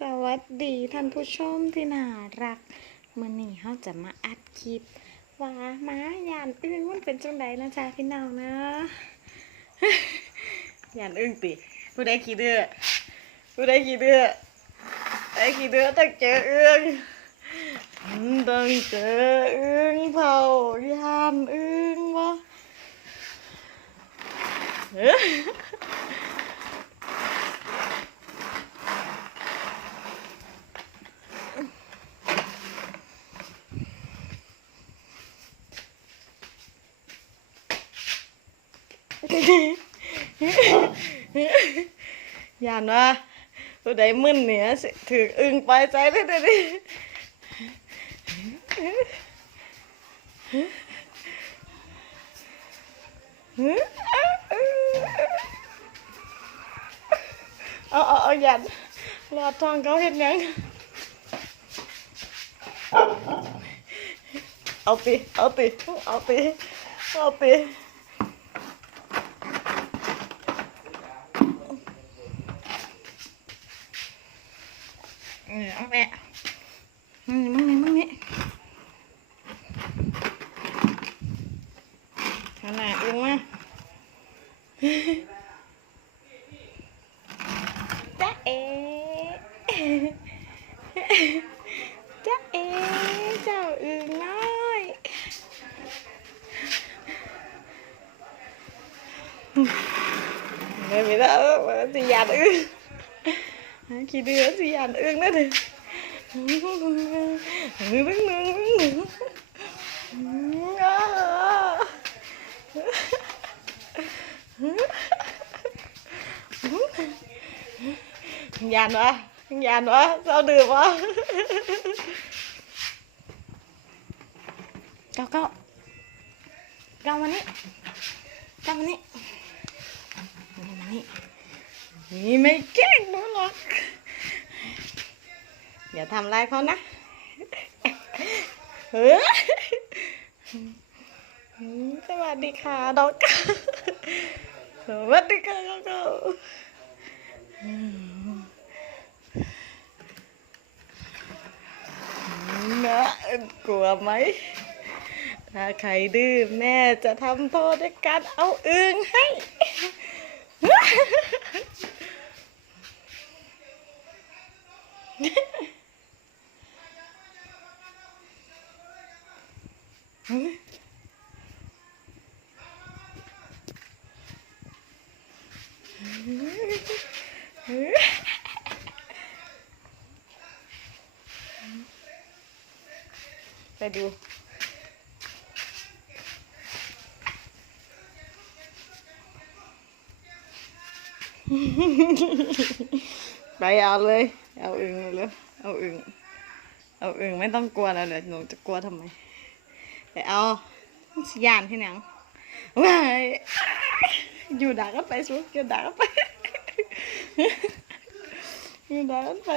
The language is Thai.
สวัสดีท่านผู้ชมที่น่ารักมื่อนี้เขาจะมาอัดคลิปว่าม้ายานอึ้งมันเป็นจังไดนะจ๊ะพี่น้องนะ ยานอึ้งติผู้ใดขี้เดือผู้ใดขี้เดือไอ้ขี้เดือต้องเจออึ้งต้องเจออึ้งเผายานอึ้งวะ ยยานว่าผู้ใดมึนเนี่ยถืออึงไปใจเลยเดี๋ยวนี้เอาเอาเอายันรอดทองเขาเห็นยังเอาตีเอาตีเอาตีเอาตี ออเอาแม่มึงมึงนี่มึงนี่ขนาดเองมาจ๊ะเอจ๊ะเอเจ้าอึ่งน้อยไม่มีแล้วมันจะหยาดอึ่ง ขี้เดือสิอันอึ้งนั่นเลยนึงนึงนึงนึงยานวะยานวะ sao ดื่มวะเก้าเก้าเก้ามานี่เก้ามานี่มานี่ นี่ไม่แกล้งหนูหรอกอย่าทำร้ายเขานะเฮ้ยสวัสดีค่ะดอกสวัสดีค่ะดอกนะกลัวไหม ถ้าใครดื้อแม่จะทำโทษด้วยการเอาอึงให้ ไปดูไปเอาเลย เอาอึงเลยเอาอึงเอาอึงไม่ต้องกลัวแล้วเดี๋ยวหนูจะกลัวทำไมไปเอาสิยานที่หนังว้ายอยู่ด่ากันไปสุดอยู่ด่ากันไปอยู่ด่ากันไป